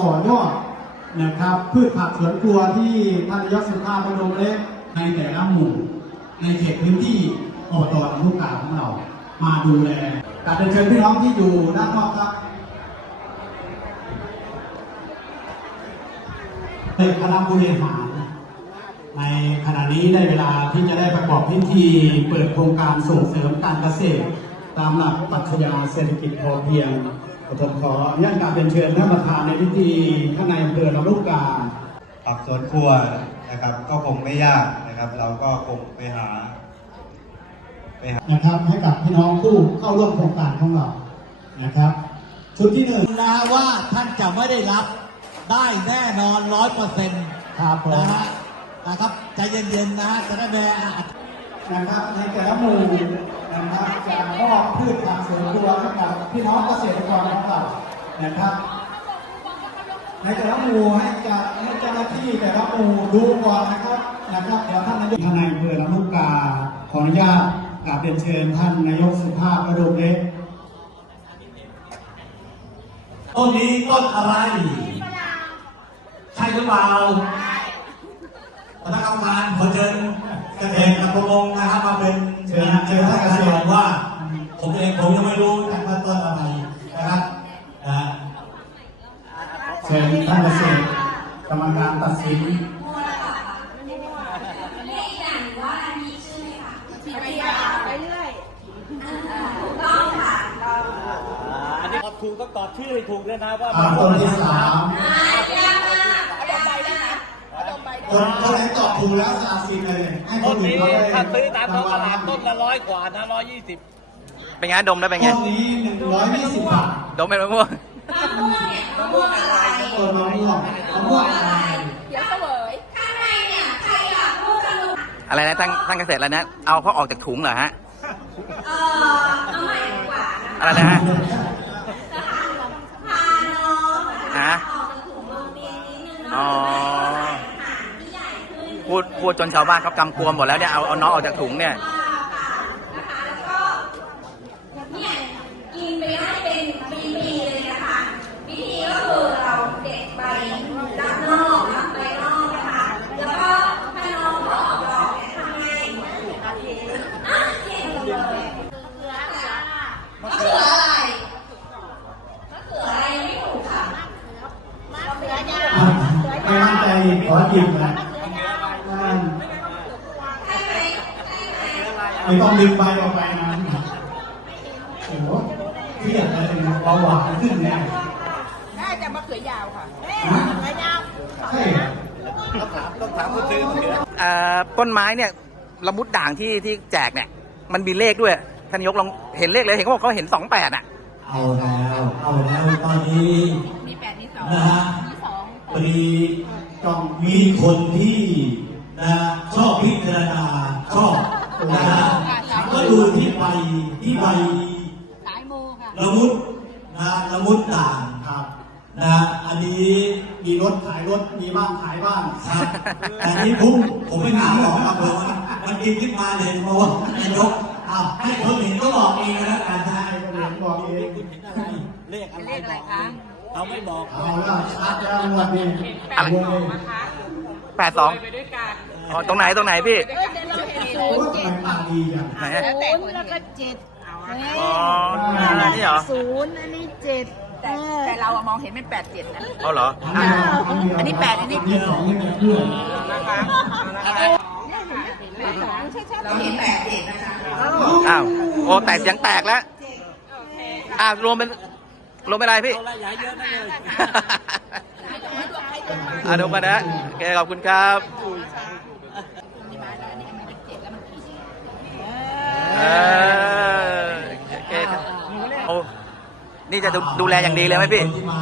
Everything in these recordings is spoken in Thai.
ต่อยอดนะครับพืชผักสวนครัวที่ท่านนายกสุภาพบรมเล็กในแต่ละหมู่ในเขตพื้นที่อบตลำลูกกาของเรา มาดูแลกาบเรียนเชิญพี่น้องที่อยู่ด้านนอกครับเป็นคณะบริหารในขณะนี้ได้เวลาที่จะได้ประกอบพิธีเปิดโครงการส่งเสริมการเกษตร ตามหลักปรัชญาเศรษฐกิจพอเพียง ผมขออนุญาตการเป็นเชิญท่านประธานในพิธีท่านนายอำเภอลำลูกกาผักสวนครัวนะครับ ก็คงไม่ยากนะครับ เราก็คงไปหานะครับให้กับพี่น้องผู้เข้าร่วมโครงการของเรานะครับ ชุดที่หนึ่งนะว่าท่านจะไม่ได้รับได้แน่นอนร้อยเปอร์เซ็นต์ครับผมนะฮะนะครับใจเย็นๆนะฮะจะได้แม่นะครับในแต่ละหมู่ นะครับจะมอบพืชผักสวนครัวให้กับพี่น้องเกษตรกรของเรานะครับในแต่ละหมู่ให้จะให้เจ้าหน้าที่แต่ละหมู่ดูก่อนนะครับนะครับเดี๋ยวท่านนายกท่านนายอำเภอลำลูกกาขออนุญาตกราบเรียนเชิญท่านนายกสุภาพประดมเล็กต้นนี้ต้นอะไร ใช่หรือเปล่าคณะกรรมการขอเชิญเกษตรกับประมงนะครับมาเป็น เชิญเชิญท่านเกษตร ว่า ผมเองผมยังไม่รู้จักว่าต้นอะไรนะครับนะ เชิญท่านเกษตรกรรมการตัดสินอันนี้ถูกต้องตอบชื่อให้ถูกด้วยนะว่าอ่าต้นที่สามเอาดมใบได้ไหมเอาดมใบได้คนคนไหนตอบถูกแล้วสละสิทธิ์เลย ให้คต้นนอื่นนี้เขาได้ถ้าซื้อตามท้องตลาดต้นรละร้อยกว่านะร้อยยี่สิบเป็นไงดมแล้วเป็นไงต้นนี้หนึ่งร้อยยี่สิบบาท ดมเป็นมะม่วง มะม่วง อะไรต้นมะม่วงมะม่วงอะไรเขียวเสวยข้างในเนี่ยใครอยากพูดกันอะไรนะตั้งตั้งเกษตรแล้วนะเอาเขาออกจากถุงเหรอฮะเออเอาใหม่ดีกว่านะอะไรนะฮะพาน้องนะคะฮะออกจากถุงโรงเรียนนิดนึงเนาะอ๋อหรือไม่ก็ใส่อาหารที่ใหญ่ขึ้นพูดพูดจนชาวบ้านเขากำกวมหมดแล้วเนี่ยเอาเอาน้องออกจากถุงเนี่ย อ่าค่ะนะคะแล้วก็เนี่ยกินไปได้เป็นปีๆเลยนะคะวิธีก็คือเราเด็ดใบด้านนอกนะใบนอกนะคะแล้วก็ถ้าน้องเขาออกดอกเนี่ยทำไงอะเก่งเลยมะเขืออะไรมะเขืออะไรยังไม่ถูกค่ะมะเขือยาว อะไม่มั่นใจ ขอหยิบนะอ่าใช่ไหมใช่ไหมไม่ต้องดึงใบออกไปนะโอ้โหเครียดเลยเบาหวานขึ้นเนี่ยน่าจะมะเขือยาวค่ะมะเขือยาวใช่เหรอต้องถามคนซื้อมะเขือเอ่อต้นไม้เนี่ยละมุดด่างที่ที่แจกเนี่ย มันมีเลขด้วยท่านนายกลองเห็นเลขเลยเห็นเขาบอกเขาเห็นสองแปดอะ เอาแล้ว เอาแล้วตอนนี้ คนที่นะชอบพิจารณาชอบนะฮะก็ดูที่ใบที่ใบสายมูค่ะละมุดนะละมุดต่างครับนะอันนี้มีรถขายรถมีบ้านขายบ้านครับแต่อันนี้พุ่งผมไม่ถามหรอกครับผมมันกินขึ้นมาเลยเพราะว่านายกอ้าวให้คนเห็นก็บอกเองก็แล้วกันนะใช่ก็เรียนบอกเองเลขอะไรบอกคะเอาไม่บอกเอาละชัดแล้วงวันนี้อะไรวงเลย แปดสองอ๋อตรงไหนตรงไหนพี่โอ้ยทำไมตาดีจังไหนฮะแล้วแต่ศูคนนย์แล้วก็เจ็ดอ๋ออันนี้เหรอศูนย์อันนี้เจ็ดแต่แต่เราอะมองเห็นเป็นแปดเจ็ดนะ เอาเหรอ อันอะเดียวอันนี้แปดอันนี้ที่สองนี่เป็นเพื่อนนะคะเราเห็นแปดเจ็ดนะคะอ้าว โอ้แตกเสียงแตกแล้วอ่ารวมเป็นรวมเป็นอะไรพี่เอาละอย่าเยอะนั่นเลย อะดูมานะโอเคขอบคุณครับเออโอเคครับโอ้นี่จะดูดูแลอย่างดีเลยไหมพี่คนที่ม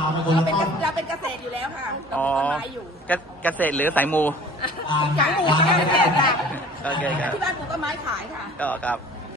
าเป็นคนละต้นเราเป็นเกษตรอยู่แล้วค่ะเราอ๋อ เป็นต้นไม้อยู่เกเกษตรหรือสายมูอ่าขายหมูไม่ได้เกษตรค่ะโอเคครับ ที่บ้านปลูกต้นไม้ขายค่ะ ก็ครับ